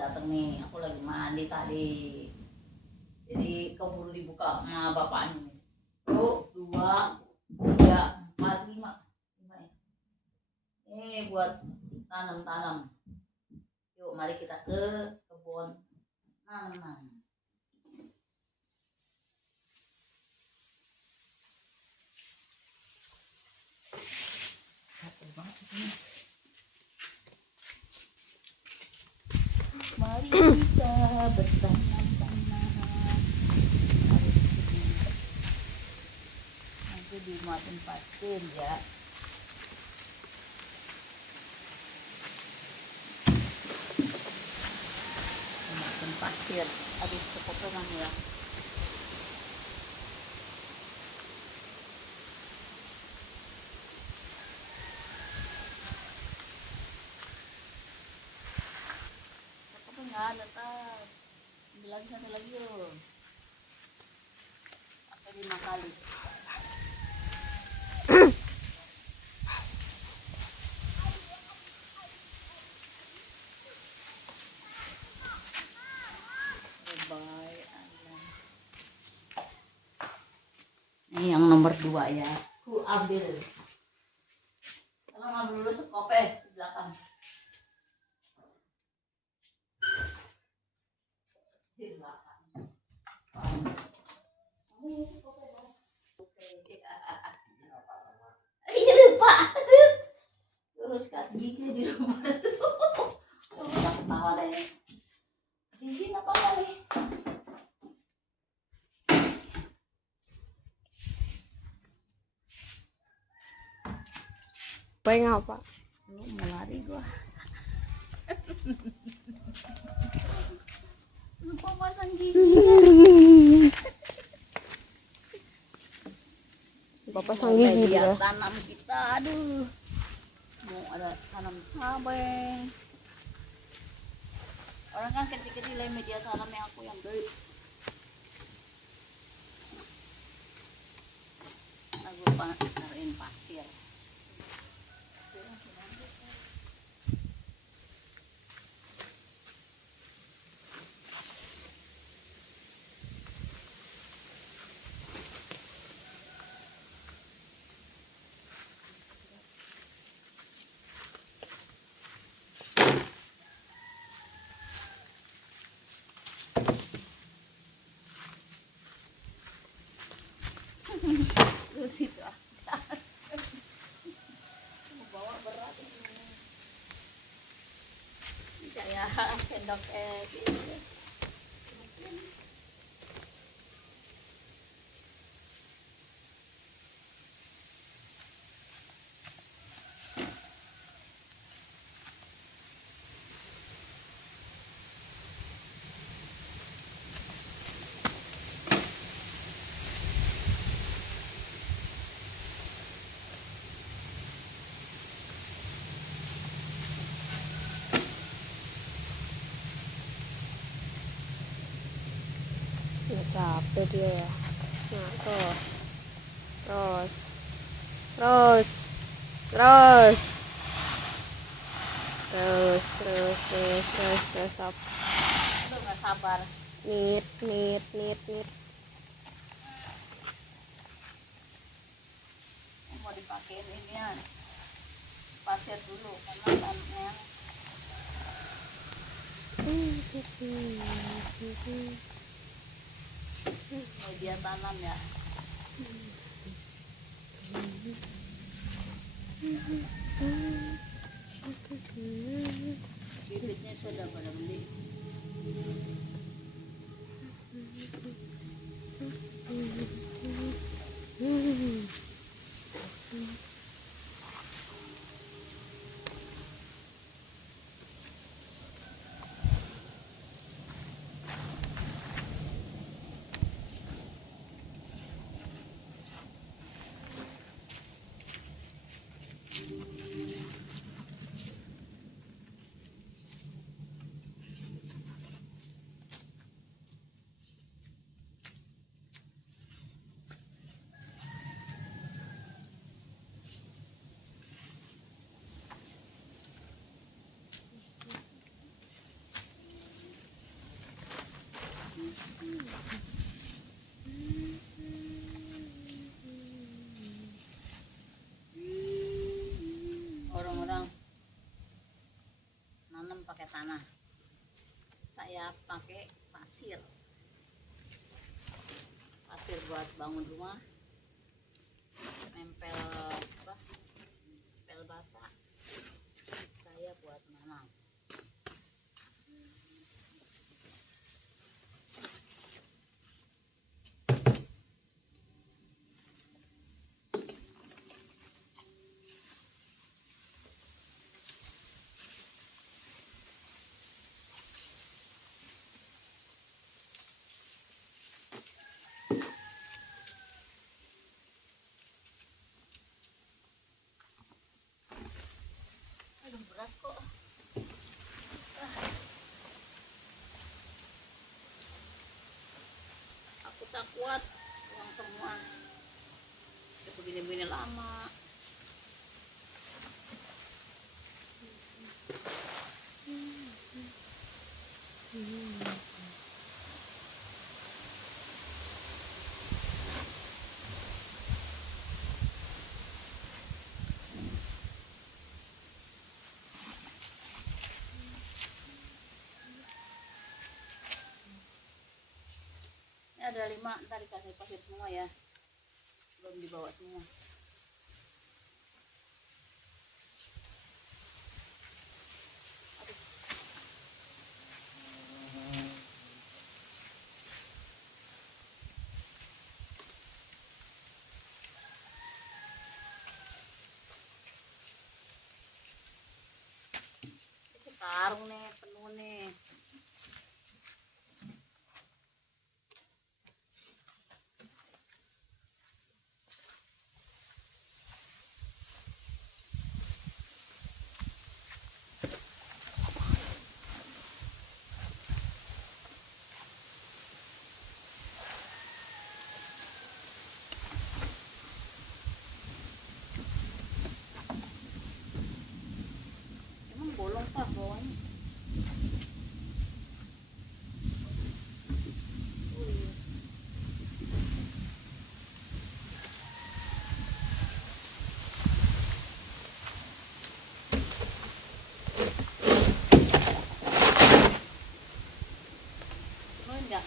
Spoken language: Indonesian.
datang nih, aku lagi mandi tadi. Jadi keburu dibuka sama bapaknya. Tuh, 2, 3, 4, 5. Ini buat tanam-tanam. Yuk, mari kita ke kebun nanam. Mari kita bertanam-tanam. Nanti dimatiin pasir ya. Dimatiin pasir. Aduh, kekotoran ya. Nggak ada tas. Ambil lagi satu lagi yuk. Sampai 5 kali. Bye. Ini yang nomor 2 ya. Ku ambil. Tolong ambil dulu sekope di belakang. Di belakang. Iya lupa. Terus gigi di rumah tuh. Udah ketawa deh. Gigi apa kali? Pengen apa? Lu mau lari gua. Lupa pasang gigi. Bapak pasang gigi dia. Tanam kita, aduh. Mau ada tanam cabai. Orang kan kecil-kecil media tanamnya aku yang gede. Aku taruhin pasir. Terus itu bawa berat ini kayak sendok gitu. Ya capek dia ya. Nah, terus. Terus. Terus. Terus. Terus, terus, terus, terus, terus up. Udah nggak sabar. Nit, nit, nit, nit. Mau dipakein ini ya pasir dulu karena tanahnya media tanam ya. Bibitnya sudah pada beli. pakai tanah, saya pakai pasir buat bangun rumah, nempel apa, nempel bata, saya buat nanam. Aduh, berat kok. Aku tak kuat, uang semua. Udah begini-begini lama. Ini ada 5, ntar dikasih pasir semua ya, belum dibawa semua. Sekarung nih penuh nih. Emang bolong pak bawahnya? Oh iya. Oh enggak.